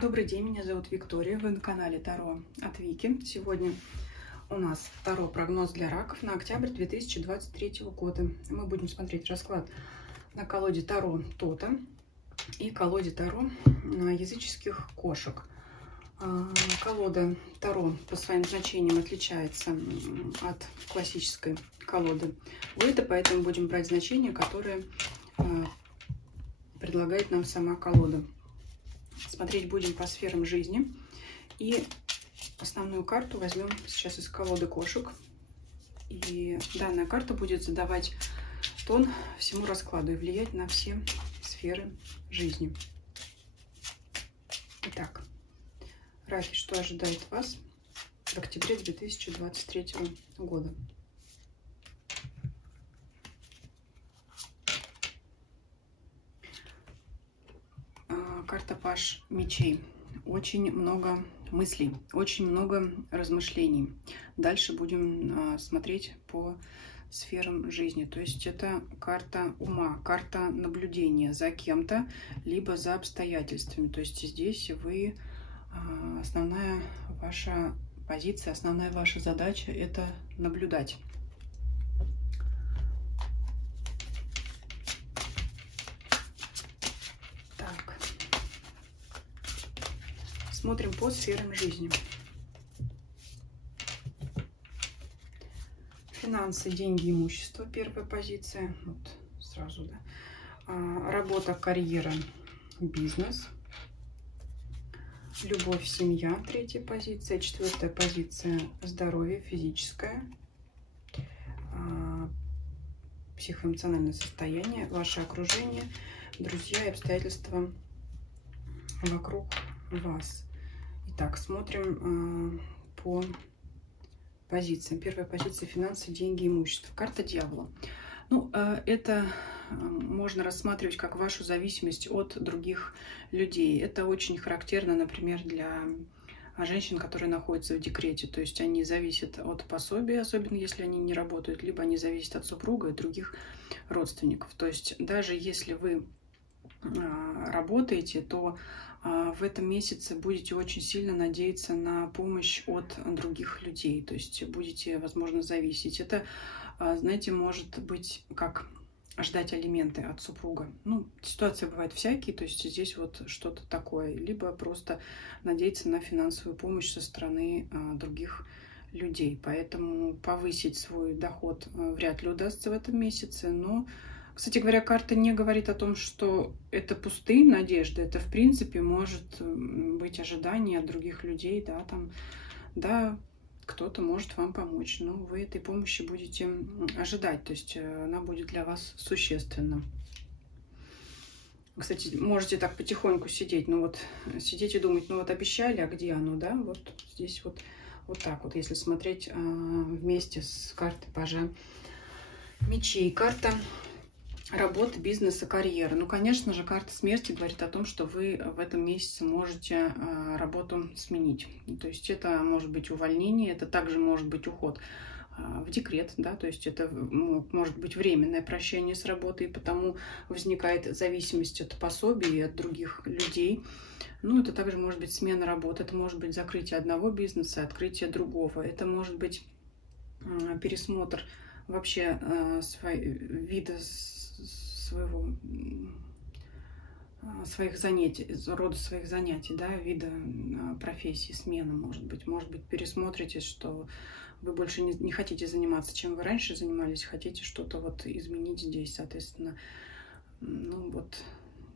Добрый день, меня зовут Виктория, вы на канале Таро от Вики. Сегодня у нас Таро прогноз для раков на октябрь 2023 года. Мы будем смотреть расклад на колоде Таро Тота и колоде Таро языческих кошек. Колода Таро по своим значениям отличается от классической колоды Уэйта, поэтому будем брать значения, которые предлагает нам сама колода. Смотреть будем по сферам жизни. И основную карту возьмем сейчас из колоды кошек. И данная карта будет задавать тон всему раскладу и влиять на все сферы жизни. Итак, раки, что ожидает вас в октябре 2023 года? Карта Паш мечей. Очень много мыслей, очень много размышлений. Дальше будем смотреть по сферам жизни. То есть это карта ума, карта наблюдения за кем-то, либо за обстоятельствами. То есть здесь вы, основная ваша позиция, основная ваша задача — это наблюдать. Смотрим по сферам жизни. Финансы, деньги, имущество. Первая позиция. Вот сразу, да. Работа, карьера, бизнес. Любовь, семья. Третья позиция. Четвертая позиция. Здоровье, физическое. Психоэмоциональное состояние. Ваше окружение. Друзья и обстоятельства вокруг вас. Итак, смотрим по позициям. Первая позиция — финансы, деньги, имущество. Карта дьявола. Ну, это можно рассматривать как вашу зависимость от других людей. Это очень характерно, например, для женщин, которые находятся в декрете. То есть они зависят от пособия, особенно если они не работают, либо они зависят от супруга и других родственников. То есть даже если вы работаете, то в этом месяце будете очень сильно надеяться на помощь от других людей. То есть будете, возможно, зависеть. Это, знаете, может быть как ждать алименты от супруга. Ну, ситуации бывают всякие, то есть здесь вот что-то такое. Либо просто надеяться на финансовую помощь со стороны других людей. Поэтому повысить свой доход вряд ли удастся в этом месяце, но... Кстати говоря, карта не говорит о том, что это пустые надежды. Это, в принципе, может быть ожидание от других людей. Да, там, да, кто-то может вам помочь, но вы этой помощи будете ожидать. То есть она будет для вас существенна. Кстати, можете так потихоньку сидеть. Ну вот, сидеть и думать, ну вот обещали, а где оно, да? Вот здесь вот так вот, если смотреть вместе с картой Пажа мечей. Карта работа, бизнеса, карьера. Ну, конечно же, карта смерти говорит о том, что вы в этом месяце можете работу сменить. То есть это может быть увольнение, это также может быть уход в декрет, да, то есть это может быть временное прощание с работой, и потому возникает зависимость от пособий и от других людей. Ну, это также может быть смена работы, это может быть закрытие одного бизнеса, открытие другого, это может быть пересмотр вообще вида своих занятий, рода своих занятий, да, вида профессии, смена, может быть, пересмотрите, что вы больше не хотите заниматься, чем вы раньше занимались, хотите что-то вот изменить здесь, соответственно, ну вот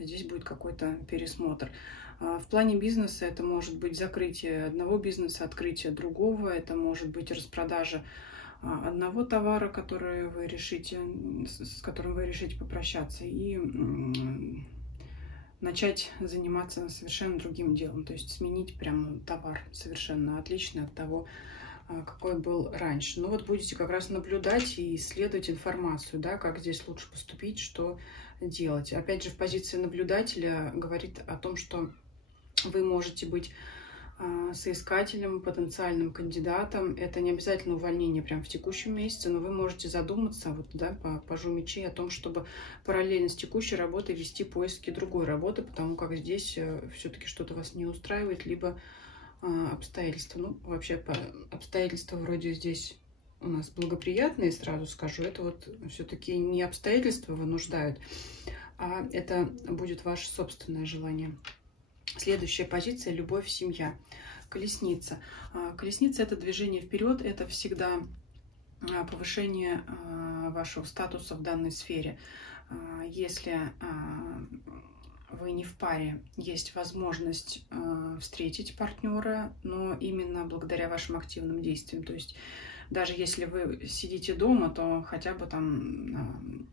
здесь будет какой-то пересмотр. В плане бизнеса это может быть закрытие одного бизнеса, открытие другого, это может быть распродажа одного товара, который вы решите, с которым вы решите попрощаться, и начать заниматься совершенно другим делом, то есть сменить прям товар совершенно отличный от того, какой был раньше. Ну вот будете как раз наблюдать и исследовать информацию, да, как здесь лучше поступить, что делать. Опять же, в позиции наблюдателя говорит о том, что вы можете быть соискателем, потенциальным кандидатом. Это не обязательно увольнение прямо в текущем месяце, но вы можете задуматься вот, да, по пажу мечей о том, чтобы параллельно с текущей работой вести поиски другой работы, потому как здесь все-таки что-то вас не устраивает, либо обстоятельства. Ну, вообще, обстоятельства вроде здесь у нас благоприятные, сразу скажу. Это вот все-таки не обстоятельства вынуждают, а это будет ваше собственное желание. Следующая позиция – любовь, семья. Колесница. Колесница – это движение вперед, это всегда повышение вашего статуса в данной сфере. Если вы не в паре, есть возможность встретить партнера, но именно благодаря вашим активным действиям. То есть даже если вы сидите дома, то хотя бы там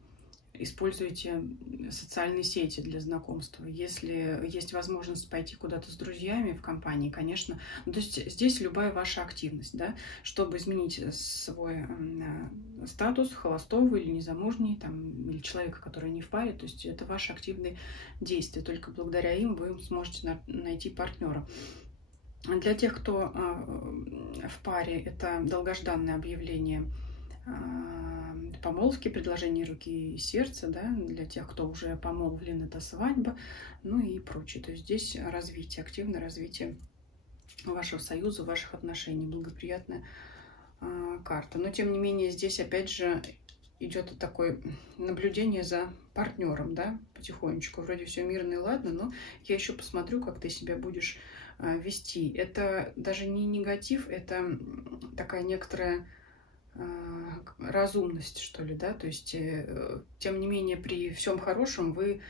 используйте социальные сети для знакомства. Если есть возможность пойти куда-то с друзьями в компании, конечно. То есть здесь любая ваша активность, да, чтобы изменить свой статус холостого или незамужней, там, или человека, который не в паре. То есть это ваши активные действия. Только благодаря им вы сможете найти партнера. Для тех, кто в паре, это долгожданное объявление помолвки, предложение руки и сердца, да, для тех, кто уже помолвлен, это свадьба, ну и прочее. То есть здесь развитие, активное развитие вашего союза, ваших отношений, благоприятная карта. Но тем не менее здесь опять же идет такое наблюдение за партнером, да, потихонечку. Вроде все мирно и ладно, но я еще посмотрю, как ты себя будешь вести. Это даже не негатив, это такая некоторая разумность, что ли, да, то есть, тем не менее, при всем хорошем вы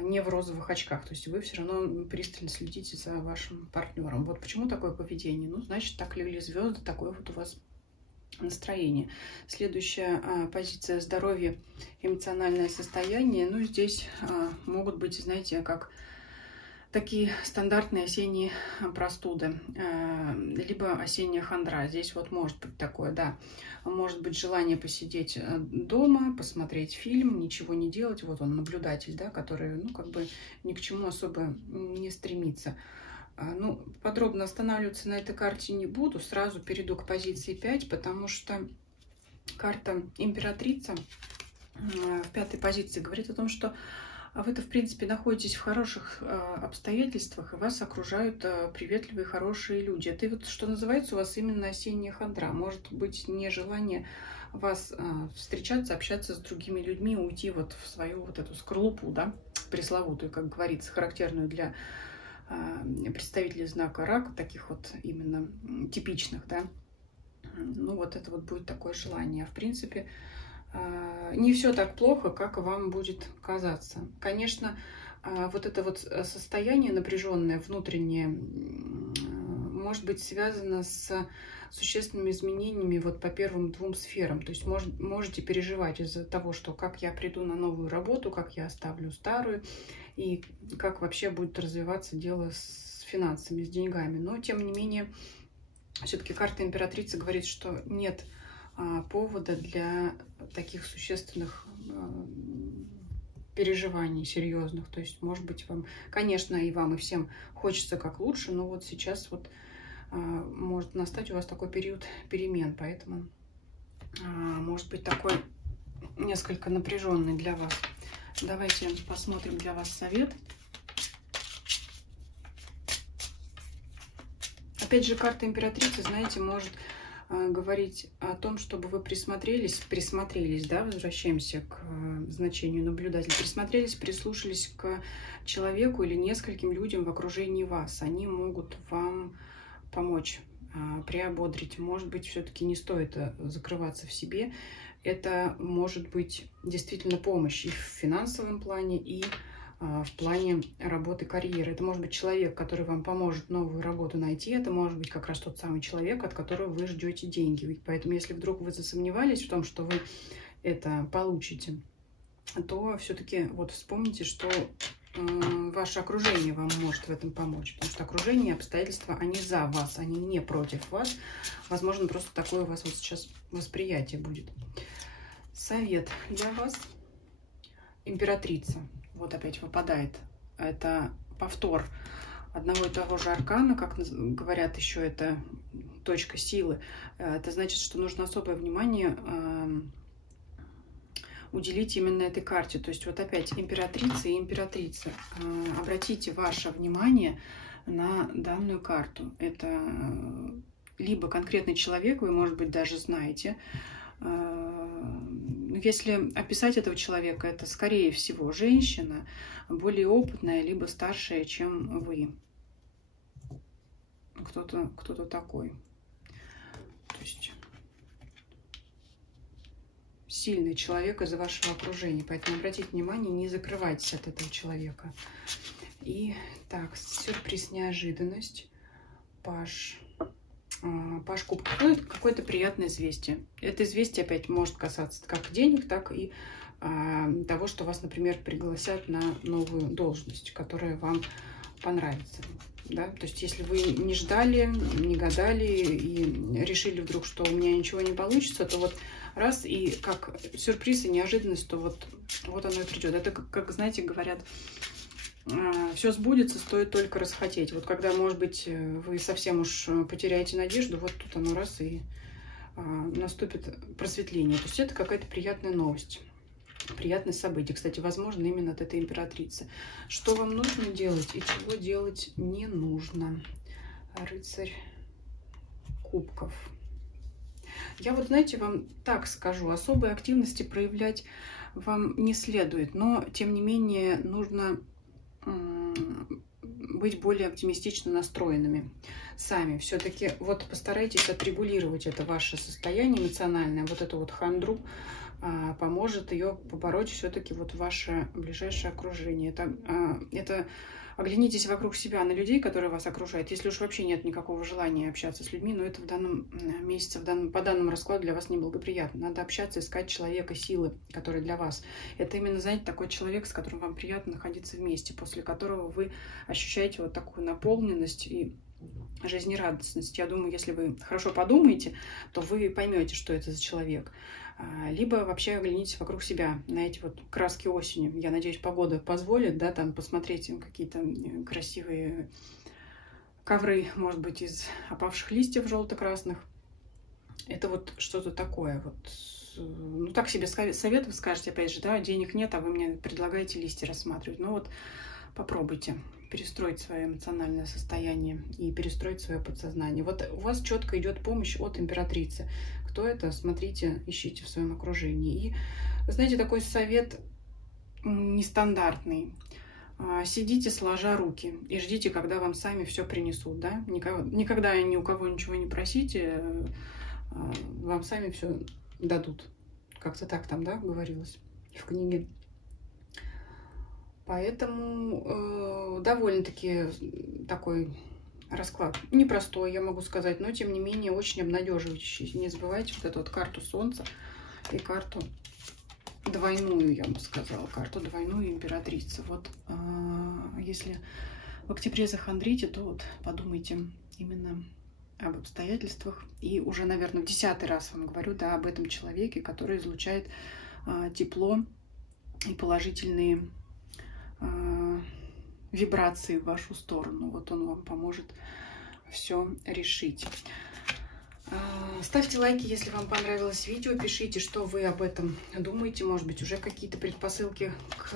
не в розовых очках, то есть вы все равно пристально следите за вашим партнером. Вот почему такое поведение? Ну, значит, так легли звезды, такое вот у вас настроение. Следующая позиция — здоровье, эмоциональное состояние. Ну, здесь могут быть, знаете, как такие стандартные осенние простуды, либо осенняя хандра. Здесь вот может быть такое, да. Может быть желание посидеть дома, посмотреть фильм, ничего не делать. Вот он, наблюдатель, да, который, ну, как бы ни к чему особо не стремится. Ну, подробно останавливаться на этой карте не буду. Сразу перейду к позиции 5, потому что карта императрица в 5-й позиции говорит о том, что вы-то, в принципе, находитесь в хороших обстоятельствах, и вас окружают приветливые, хорошие люди. Это вот, что называется, у вас именно осенняя хандра. Может быть, нежелание вас встречаться, общаться с другими людьми, уйти вот в свою вот эту скорлупу, да, пресловутую, как говорится, характерную для представителей знака Рак, таких вот именно типичных, да. Ну, вот это вот будет такое желание. В принципе, не все так плохо, как вам будет казаться. Конечно, вот это вот состояние напряженное, внутреннее, может быть связано с существенными изменениями вот по первым 2 сферам. То есть можете переживать из-за того, что как я приду на новую работу, как я оставлю старую, и как вообще будет развиваться дело с финансами, с деньгами. Но, тем не менее, все-таки карта императрицы говорит, что нет повода для таких существенных переживаний серьезных. То есть, может быть, вам, конечно, и вам, и всем хочется как лучше, но вот сейчас вот может настать у вас такой период перемен, поэтому может быть такой несколько напряженный для вас. Давайте посмотрим для вас совет. Опять же, карта императрицы, знаете, может говорить о том, чтобы вы присмотрелись, да, возвращаемся к значению наблюдателя, присмотрелись, прислушались к человеку или нескольким людям в окружении вас. Они могут вам помочь, приободрить. Может быть, все-таки не стоит закрываться в себе. Это может быть действительно помощь и в финансовом плане, и в плане работы, карьеры. Это может быть человек, который вам поможет новую работу найти. Это может быть как раз тот самый человек, от которого вы ждете деньги. Поэтому, если вдруг вы засомневались в том, что вы это получите, то все-таки вот вспомните, что ваше окружение вам может в этом помочь. Потому что окружение и обстоятельства, они за вас, они не против вас. Возможно, просто такое у вас вот сейчас восприятие будет. Совет для вас. Императрица. Вот опять выпадает. Это повтор одного и того же аркана, как говорят еще, это точка силы. Это значит, что нужно особое внимание уделить именно этой карте. То есть вот опять императрица и императрица. Обратите ваше внимание на данную карту. Это либо конкретный человек, вы, может быть, даже знаете. Если описать этого человека, это, скорее всего, женщина, более опытная, либо старшая, чем вы. Кто-то такой. То есть сильный человек из вашего окружения. Поэтому обратите внимание, не закрывайтесь от этого человека. И так, сюрприз, неожиданность. Паш кубков. Какое-то приятное известие. Это известие опять может касаться как денег, так и того, что вас, например, пригласят на новую должность, которая вам понравится. Да? То есть, если вы не ждали, не гадали и решили вдруг, что у меня ничего не получится, то вот раз и как сюрприз и неожиданность, то вот оно и придет. Это, как знаете, говорят, все сбудется, стоит только расхотеть. Вот когда, может быть, вы совсем уж потеряете надежду, вот тут оно раз и наступит просветление. То есть это какая-то приятная новость, приятное событие. Кстати, возможно, именно от этой императрицы. Что вам нужно делать и чего делать не нужно? Рыцарь кубков. Я вот, знаете, вам так скажу, особой активности проявлять вам не следует, но, тем не менее, нужно быть более оптимистично настроенными сами. Все-таки вот постарайтесь отрегулировать это ваше состояние эмоциональное, вот эту вот хандру, поможет ее побороть все-таки вот ваше ближайшее окружение. Это оглянитесь вокруг себя на людей, которые вас окружают. Если уж вообще нет никакого желания общаться с людьми, но это в данном месяце, по данному раскладу для вас неблагоприятно. Надо общаться, искать человека силы, который для вас. Это именно, знаете, такой человек, с которым вам приятно находиться вместе, после которого вы ощущаете вот такую наполненность и жизнерадостность. Я думаю, если вы хорошо подумаете, то вы поймете, что это за человек. Либо вообще оглянитесь вокруг себя на эти вот краски осени. Я надеюсь, погода позволит, да, там посмотреть какие-то красивые ковры, может быть, из опавших листьев желто-красных. Это вот что-то такое. Вот, ну, так себе совет вы скажете, опять же, да, денег нет, а вы мне предлагаете листья рассматривать. Ну вот, попробуйте перестроить свое эмоциональное состояние и перестроить свое подсознание. Вот у вас четко идет помощь от императрицы. Кто это? Смотрите, ищите в своем окружении. И, вы знаете, такой совет нестандартный. Сидите, сложа руки, и ждите, когда вам сами все принесут. Да? Никогда ни у кого ничего не просите, вам сами все дадут. Как-то так там, да, говорилось в книге. Поэтому довольно-таки такой расклад непростой, я могу сказать, но тем не менее очень обнадеживающий. Не забывайте вот эту вот карту Солнца и карту двойную, я бы сказала, карту двойную императрицы. Вот если в октябре захандрите, то вот подумайте именно об обстоятельствах. И уже, наверное, в 10-й раз вам говорю, да, об этом человеке, который излучает тепло и положительные вибрации в вашу сторону. Вот он вам поможет все решить. Ставьте лайки, если вам понравилось видео. Пишите, что вы об этом думаете. Может быть, уже какие-то предпосылки к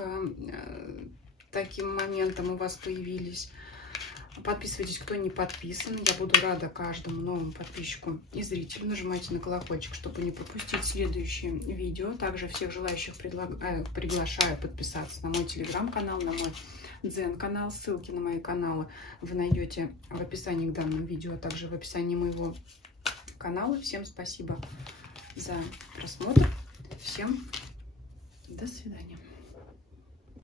таким моментам у вас появились. Подписывайтесь, кто не подписан. Я буду рада каждому новому подписчику и зрителю. Нажимайте на колокольчик, чтобы не пропустить следующие видео. Также всех желающих приглашаю подписаться на мой телеграм-канал, на мой дзен-канал. Ссылки на мои каналы вы найдете в описании к данному видео, а также в описании моего канала. Всем спасибо за просмотр. Всем до свидания.